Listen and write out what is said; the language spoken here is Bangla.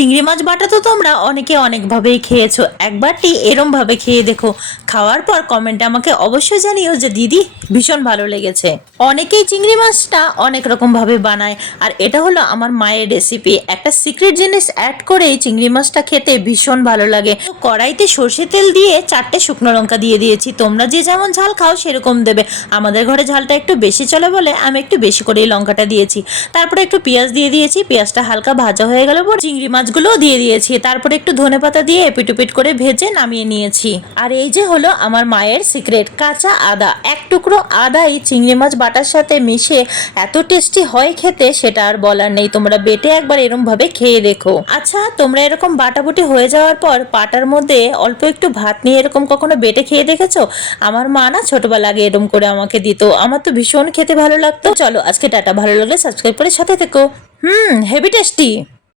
চিংড়ি মাছ বাটা তো তোমরা অনেকে অনেকভাবেই খেয়েছো, একবারটি এরমভাবে খেয়ে দেখো। খাওয়ার পর কমেন্টে আমাকে অবশ্যই জানিও যে দিদি ভীষণ ভালো লেগেছে। অনেকেই চিংড়ি মাছটা অনেক রকমভাবে বানায়, আর এটা হলো আমার মায়ের রেসিপি। একটা সিক্রেট জিনিস অ্যাড করেই চিংড়ি মাছটা খেতে ভীষণ ভালো লাগে। কড়াইতে সর্ষে তেল দিয়ে 4টে শুকনো লঙ্কা দিয়ে দিয়েছি। তোমরা যে যেমন ঝাল খাও সেরকম দেবে। আমাদের ঘরে ঝালটা একটু বেশি চলে বলে আমি একটু বেশি করেই লঙ্কাটা দিয়েছি। তারপরে একটু পেঁয়াজ দিয়ে দিয়েছি। পেঁয়াজটা হালকা ভাজা হয়ে গেল পর চিংড়ি মাছগুলোও দিয়ে দিয়েছি। তারপরে একটু ধনেপাতা দিয়ে এপিট করে ভেজে নামিয়ে নিয়েছি। আর এই যে হলো আমার মায়ের সিক্রেট কাঁচা আদা। এক টুকরো আদা এই চিংড়ি মাছ বাটার সাথে মিশে এত টেস্টি হয় খেতে, সেটা আর বলার নেই। তোমরা বেটে একবার এরকম ভাবে খেয়ে দেখো। আচ্ছা, তোমরা এরকম বাটাবুটি হয়ে যাওয়ার পর পাটার মধ্যে অল্প একটু ভাত নিয়ে এরকম কখনো বেটে খেয়ে দেখেছো? আমার মা না ছোটবেলা আগে এরকম করে আমাকে দিত, আমার তো ভীষণ খেতে ভালো লাগতো। চলো আজকে টাটা, ভালো লাগলে সাবস্ক্রাইব করে সাথে থেকো। Heavy tasty.